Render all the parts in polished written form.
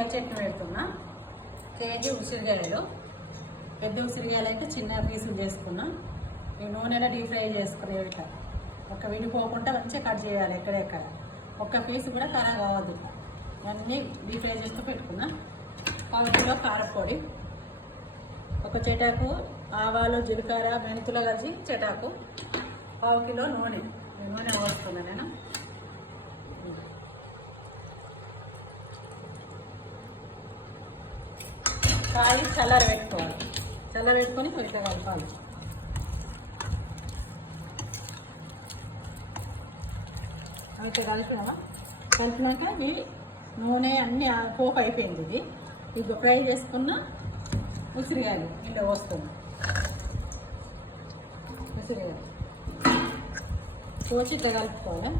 ఉసిరికాయ చట్నీ పెడుతున్నా. కేజీ ఉసిరికాయలు, పెద్ద ఉసిరికాయలు అయితే చిన్న పీసులు చేసుకున్నా. ఈ నూనెలో డీప్ ఫ్రై చేసుకునే ఇట్లా ఒక విడిపోకుండా మంచిగా కట్ చేయాలి. ఎక్కడెక్కడ ఒక్క పీసు కూడా ఖరాబ్ కావద్దు. అన్నీ డీప్ ఫ్రై చేస్తూ పెట్టుకున్నా. 1 కిలో కారపొడి, 1 చెటాకు ఆవాలు, జీలకర్ర, మెంతులు కలిసి చెటాకు, 1/2 కిలో నూనె. నూనె పోస్తున్నా నేను. కాలి చల్లర పెట్టుకోవాలి. చల్లర పెట్టుకొని ఇట్లా కలపాలి. అయితే కలిపినాక ఈ నూనె అన్నీ పోపు అయిపోయింది. ఇది ఫ్రై చేసుకున్న ఉసిరికాయలు ఇంట్లో వస్తుంది. ఉసిరికాయలు పోసి ఇట్లా కలుపుకోవాలి.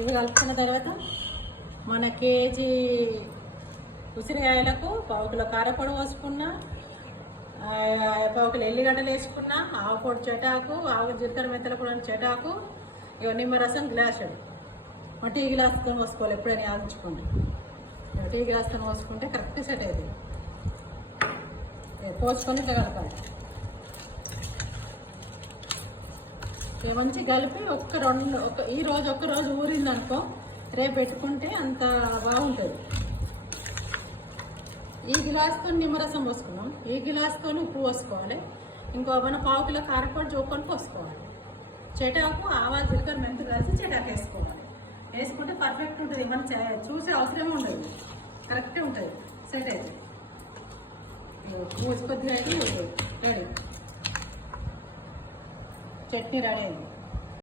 ఇది కలుపుకున్న తర్వాత మన కేజీ ఉసిరికాయలకు 1/2 కిలో కారపొడి పోసుకున్నా, 1/2 కిలో ఎల్లిగడ్డలు వేసుకున్నా, ఆవు పొడి చెటాకు, ఆవు జీలకర్ర మెంతుల పొడి చెటాకు, ఇక నిమ్మరసం గ్లాసుడు. టీ గ్లాస్తో పోసుకోవాలి. ఎప్పుడైనా ఆలోచించుకోండి. టీ గ్లాస్తో పోసుకుంటే కరెక్ట్ సెట్ అవుతుంది. పోసుకొని ఇట్లా కలపాలి. ఇక మంచి కలిపి ఈరోజు ఒక్కరోజు ఊరిందనుకో, రేపు పెట్టుకుంటే అంత బాగుంటుంది. ఈ గ్లాస్తో నిమ్మరసం పోసుకున్నాం, ఈ గ్లాస్తో ఉప్పు పోసుకోవాలి. ఇంకో మన 1/2 కిలో కారపొడి చూసుకొని పోసుకోవాలి. చెటాకు ఆవాలు జీలకర్ర మెంతులు కలిసి చెటాకు వేసుకోవాలి. వేసుకుంటే పర్ఫెక్ట్ ఉంటుంది. మనం చూసే అవసరమే ఉండదు, కరెక్టే ఉంటుంది. సెట్ అయితే కొద్దిగా అయితే రెడీ, చట్నీ రెడీ అయింది.